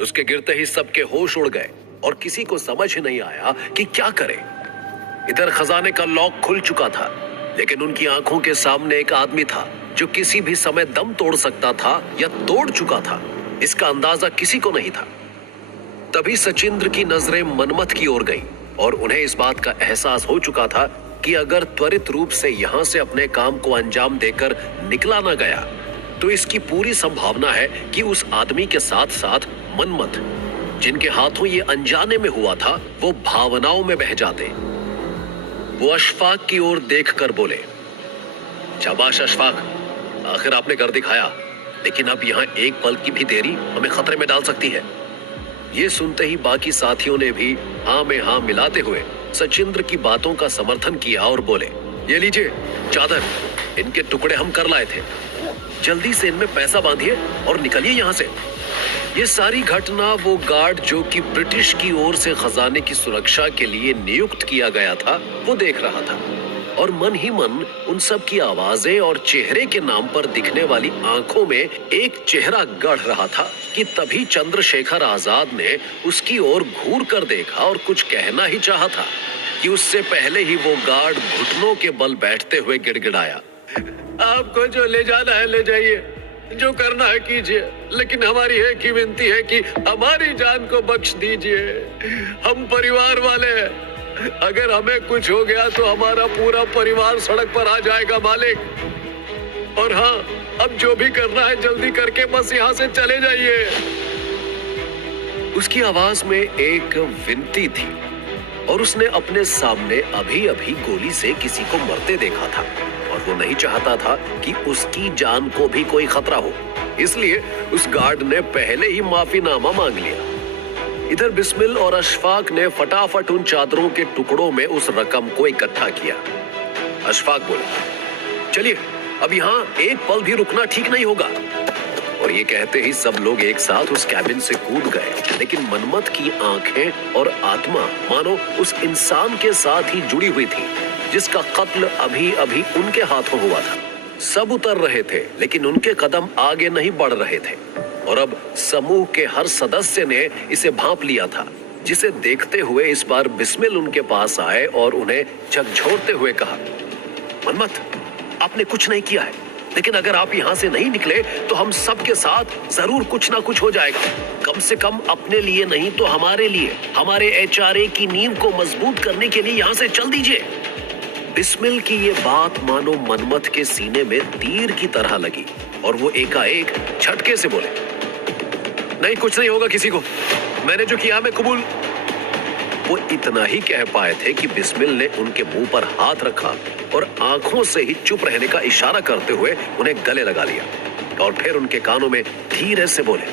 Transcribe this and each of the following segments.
उसके गिरते ही सबके होश उड़ गए और किसी को समझ ही नहीं आया कि क्या करे। इधर खजाने का लॉक खुल चुका था, लेकिन उनकी आंखों के सामने एक आदमी था जो किसी भी समय दम तोड़ सकता था या तोड़ चुका था। इसका अंदाजा किसी को नहीं था। तभी सचिंद्र की नजरें मनमथ की ओर गई और उन्हें इस बात का एहसास हो चुका था कि अगर त्वरित रूप से यहां से अपने काम को अंजाम देकर निकला ना गया तो इसकी पूरी संभावना है कि उस आदमी के साथ साथ मनमथ, जिनके हाथों ये अनजाने में हुआ था, वो भावनाओं में बह जाते। वो अशफाक की ओर देखकर बोले, शाबाश अशफाक, आखिर आपने कर दिखाया, लेकिन अब यहाँ एक पल की भी देरी हमें खतरे में डाल सकती है। ये सुनते ही बाकी साथियों ने भी हाँ में हाँ मिलाते हुए सचिंद्र की बातों का समर्थन किया और बोले, ये लीजिए चादर, इनके टुकड़े हम कर लाए थे, जल्दी से इनमें पैसा बांधिए और निकलिए यहाँ से। ये सारी घटना वो गार्ड जो कि ब्रिटिश की ओर से खजाने की सुरक्षा के लिए नियुक्त किया गया था, वो देख रहा था और मन ही मन उन सब की आवाजें और चेहरे के नाम पर दिखने वाली आंखों में एक चेहरा गढ़ रहा था कि तभी चंद्रशेखर आजाद ने उसकी ओर घूर कर देखा और कुछ कहना ही चाहा था कि उससे पहले ही वो गार्ड घुटनों के बल बैठते हुए गिड़गिड़ाया, आपको जो ले जाना है ले जाइए, जो करना है कीजिए, लेकिन हमारी एक ही विनती है कि हमारी जान को बख्श दीजिए। हम परिवार वाले हैं, अगर हमें कुछ हो गया तो हमारा पूरा परिवार सड़क पर आ जाएगा मालिक। और हाँ, अब जो भी करना है जल्दी करके बस यहाँ से चले जाइए। उसकी आवाज में एक विनती थी और उसने अपने सामने अभी अभी गोली से किसी को मरते देखा था और वो नहीं चाहता था कि उसकी जान को भी कोई खतरा हो, इसलिए उस गार्ड ने पहले ही माफीनामा मांग लिया। इधर बिस्मिल और अशफाक ने फटाफट उन चादरों के टुकड़ों में उस रकम को इकट्ठा किया। अशफाक बोले, चलिए अब यहाँ एक पल भी रुकना ठीक नहीं होगा। और ये कहते ही सब लोग एक साथ उस कैबिन से कूद गए, लेकिन मनमथ की आंखें और आत्मा मानो उस इंसान के साथ ही जुड़ी हुई थी जिसका कत्ल अभी अभी उनके हाथों हुआ था। सब उतर रहे थे, लेकिन उनके कदम आगे नहीं बढ़ रहे थे और अब समूह के हर सदस्य ने इसे भांप लिया था, जिसे देखते हुए इस बार बिस्मिल उनके पास आए और उन्हें झकझोरते हुए कहा, मनमथ, आपने कुछ नहीं किया है, लेकिन अगर आप यहाँ से नहीं निकले तो हम सब के साथ जरूर कुछ ना कुछ हो जाएगा। कम से कम अपने लिए नहीं तो हमारे लिए, हमारे एचआरए की नींव को मजबूत करने के लिए यहाँ से चल दीजिए। बिस्मिल की ये बात मानो मनमथ के सीने में तीर की तरह लगी और वो एकाएक झटके से बोले, नहीं, कुछ नहीं होगा किसी को, मैंने जो किया मैं कबूल। वो इतना ही कह पाए थे कि बिस्मिल ने उनके मुंह पर हाथ रखा और आंखों से ही चुप रहने का इशारा करते हुए उन्हें गले लगा लिया और फिर उनके कानों में धीरे से बोले,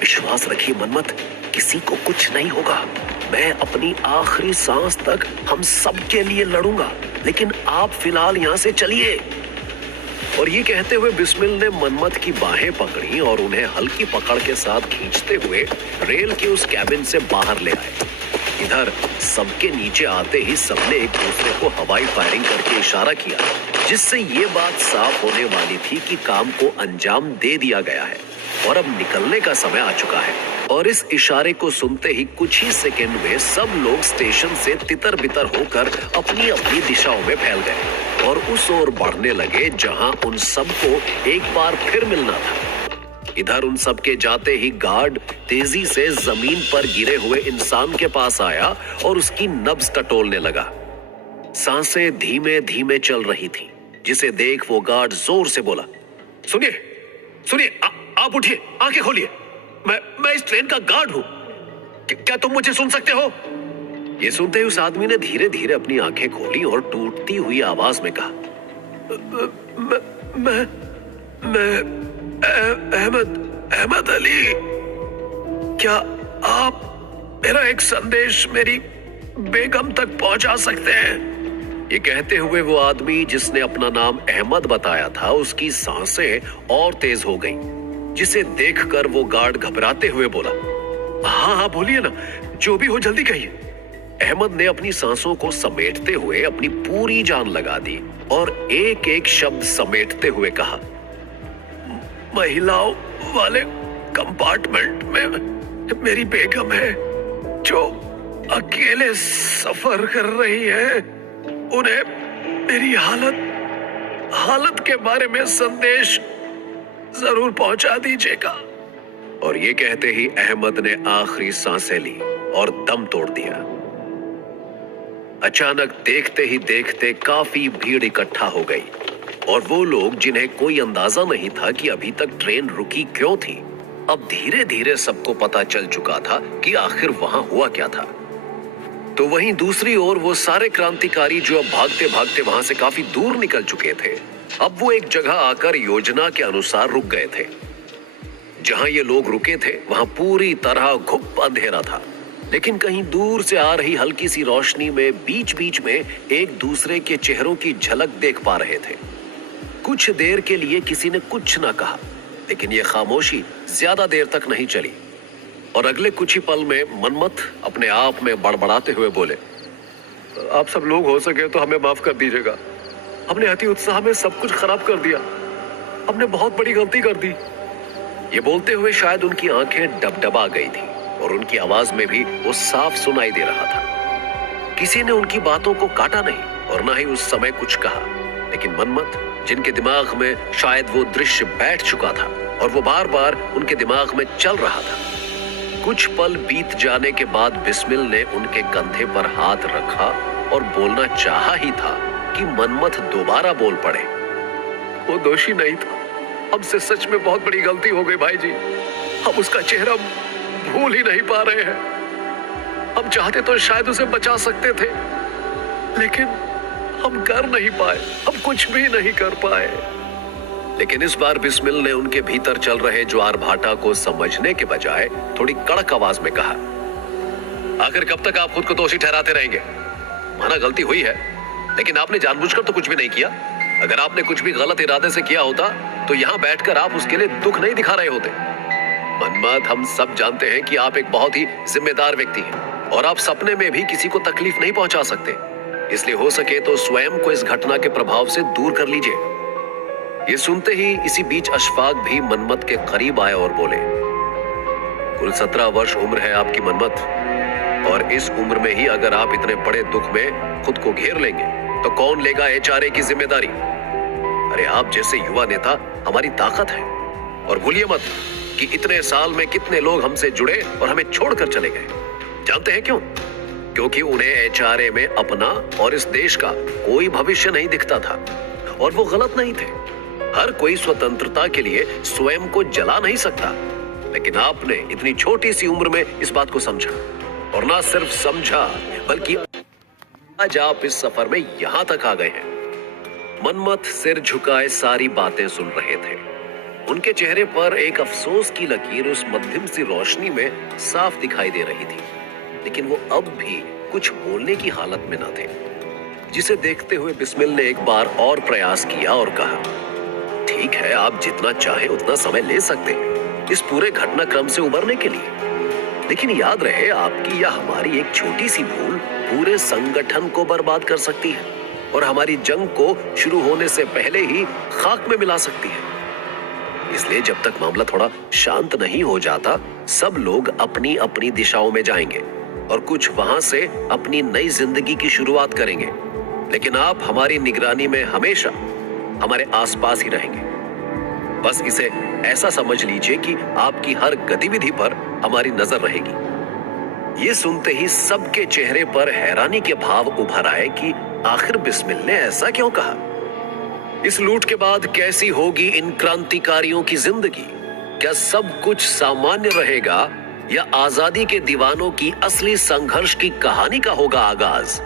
विश्वास रखिए मनमथ, किसी को कुछ नहीं होगा, मैं अपनी आखिरी सांस तक हम सब के लिए लड़ूंगा, लेकिन आप फिलहाल यहाँ से चलिए। और ये कहते हुए बिस्मिल ने मनमथ की बाहें पकड़ी और उन्हें हल्की पकड़ के साथ खींचते हुए रेल के उस कैबिन से बाहर ले आए। इधर सबके नीचे आते ही सबने एक दूसरे को हवाई फायरिंग करके इशारा किया, जिससे ये बात साफ होने वाली थी कि काम को अंजाम दे दिया गया है और अब निकलने का समय आ चुका है। और इस इशारे को सुनते ही कुछ ही सेकंड में सब लोग स्टेशन से तितर बितर होकर अपनी अपनी दिशाओं में फैल गए और उस ओर बढ़ने लगे जहां उन सबको एक बार फिर मिलना था। इधर उन सब के जाते ही गार्ड तेजी से जमीन पर गिरे हुए इंसान के पास आया और उसकी नब्ज टटोलने लगा। सांसें धीमे धीमे चल रही थी, जिसे देख वो गार्ड जोर से बोला, सुनिए सुनिए, आप उठिए, आंखें खोलिए, मैं इस ट्रेन का गार्ड हूं, क्या तुम मुझे सुन सकते हो? ये सुनते ही उस आदमी ने धीरे धीरे अपनी आंखें खोली और टूटती हुई आवाज में कहा, मैं अहमद अली, क्या आप मेरा एक संदेश मेरी बेगम तक पहुंचा सकते हैं? ये कहते हुए वो आदमी जिसने अपना नाम अहमद बताया था, उसकी सांसें और तेज हो गईं, जिसे देखकर वो गार्ड घबराते हुए बोला, हाँ हाँ बोलिए ना, जो भी हो जल्दी कहिए। अहमद ने अपनी सांसों को समेटते हुए अपनी पूरी जान लगा दी और एक एक शब्द समेटते हुए कहा, महिलाओं वाले कंपार्टमेंट में मेरी बेगम है जो अकेले सफर कर रही है। उन्हें मेरी हालत के बारे में संदेश जरूर पहुंचा दीजिएगा। और ये कहते ही अहमद ने आखिरी सांसें ली और दम तोड़ दिया। अचानक देखते ही देखते काफी भीड़ इकट्ठा हो गई और वो लोग जिन्हें कोई अंदाजा नहीं था कि अभी तक ट्रेन रुकी क्यों थी, अब धीरे धीरे सबको पता चल चुका था कि आखिर वहां हुआ क्या था। तो वहीं दूसरी ओर वो सारे क्रांतिकारी जो अब भागते भागते वहां से काफी दूर निकल चुके थे, अब वो एक जगह आकर योजना के अनुसार रुक गए थे। जहां ये लोग रुके थे वहां पूरी तरह घुप अंधेरा था, लेकिन कहीं दूर से आ रही हल्की सी रोशनी में बीच बीच में एक दूसरे के चेहरों की झलक देख पा रहे थे। कुछ देर के लिए किसी ने कुछ ना कहा, लेकिन यह खामोशी ज्यादा देर तक नहीं चली और अगले कुछ ही पल में मनमथ अपने आप में बड़बड़ाते हुए बोले, आप सब लोग हो सके तो हमें माफ कर दीजिएगा। हमने अति उत्साह में सब कुछ खराब कर दिया। हमने बहुत बड़ी गलती कर दी। ये बोलते हुए शायद उनकी आंखें डबडबा गई थी और उनकी आवाज में भी वो साफ सुनाई दे रहा था। किसी ने उनकी बातों को काटा नहीं और ना ही उस समय कुछ कहा, लेकिन मनमथ जिनके दिमाग में शायद वो दृश्य बैठ चुका था और वो बार बार उनके दिमाग में चल रहा था। कुछ पल बीत जाने के बाद बिस्मिल ने उनके कंधे पर हाथ रखा और बोलना चाहा ही था कि मनमथ दोबारा बोल पड़े। वो दोषी नहीं था। हमसे सच में बहुत बड़ी गलती हो गई भाई जी। हम उसका चेहरा भूल ही नहीं पा रहे हैं। हम चाहते तो शायद उसे बचा सकते थे, लेकिन हम कर नहीं पाए। हम कुछ भी नहीं कर पाए। लेकिन इस बार बिस्मिल ने उनके भीतर चल रहे ज्वार भाटा को समझने के बजाय थोड़ी कड़क आवाज में कहा, आखिर कब तक आप खुद को दोषी ठहराते रहेंगे? माना गलती हुई है, लेकिन आपने जानबूझकर तो कुछ भी नहीं किया। अगर आपने कुछ भी गलत इरादे से किया होता तो यहाँ बैठकर आप उसके लिए दुख नहीं दिखा रहे होते। मनमथ, हम सब जानते हैं कि आप एक बहुत ही जिम्मेदार व्यक्ति हैं और आप सपने में भी किसी को तकलीफ नहीं पहुंचा सकते। इसलिए हो सके तो स्वयं को इस घटना के प्रभाव से दूर कर लीजिए। ये सुनते ही इसी बीच अशफाक भी मनमथ के करीब आए और बोले, कुल 17 वर्ष उम्र है आपकी मनमथ, और इस उम्र में ही अगर आप इतने बड़े दुख में खुद को घेर लेंगे तो कौन लेगा एचआरए की जिम्मेदारी? अरे आप जैसे युवा नेता हमारी ताकत है। और भूलिए मत कि इतने साल में कितने लोग हमसे जुड़े और हमें छोड़कर चले गए। जानते हैं क्यों? क्योंकि उन्हें एचआरए में अपना और इस देश का कोई भविष्य नहीं दिखता था। और वो गलत नहीं थे। हर कोई स्वतंत्रता के लिए स्वयं को जला नहीं सकता, लेकिन आपने इतनी छोटी सी उम्र में इस बात को समझा, और ना सिर्फ समझा बल्कि आज आप इस सफर में यहां तक आ गए हैं। मनमथ सिर झुकाए सारी बातें सुन रहे थे। उनके चेहरे पर एक अफसोस की लकीर उस मध्यम सी रोशनी में साफ दिखाई दे रही थी, लेकिन वो अब भी कुछ बोलने की हालत में न थे। जिसे देखते हुए बिस्मिल ने एक बार और प्रयास किया और कहा, ठीक है, आप जितना चाहे उतना समय ले सकते हैं इस पूरे घटनाक्रम से उबरने के लिए, लेकिन याद रहे आपकी या हमारी एक छोटी सी भूल पूरे संगठन को बर्बाद कर सकती है और हमारी जंग को शुरू होने से पहले ही खाक में मिला सकती है। इसलिए जब तक मामला थोड़ा शांत नहीं हो जाता, सब लोग अपनी अपनी दिशाओं में जाएंगे और कुछ वहां से अपनी नई जिंदगी की शुरुआत करेंगे, लेकिन आप हमारी निगरानी में हमेशा हमारे आसपास ही रहेंगे। बस इसे ऐसा समझ लीजिए कि आपकी हर गतिविधि पर हमारी नजर रहेगी। ये सुनते ही सबके चेहरे पर हैरानी के भाव उभर आए कि आखिर बिस्मिल ने ऐसा क्यों कहा। इस लूट के बाद कैसी होगी इन क्रांतिकारियों की जिंदगी? क्या सब कुछ सामान्य रहेगा या आजादी के दीवानों की असली संघर्ष की कहानी का होगा आगाज?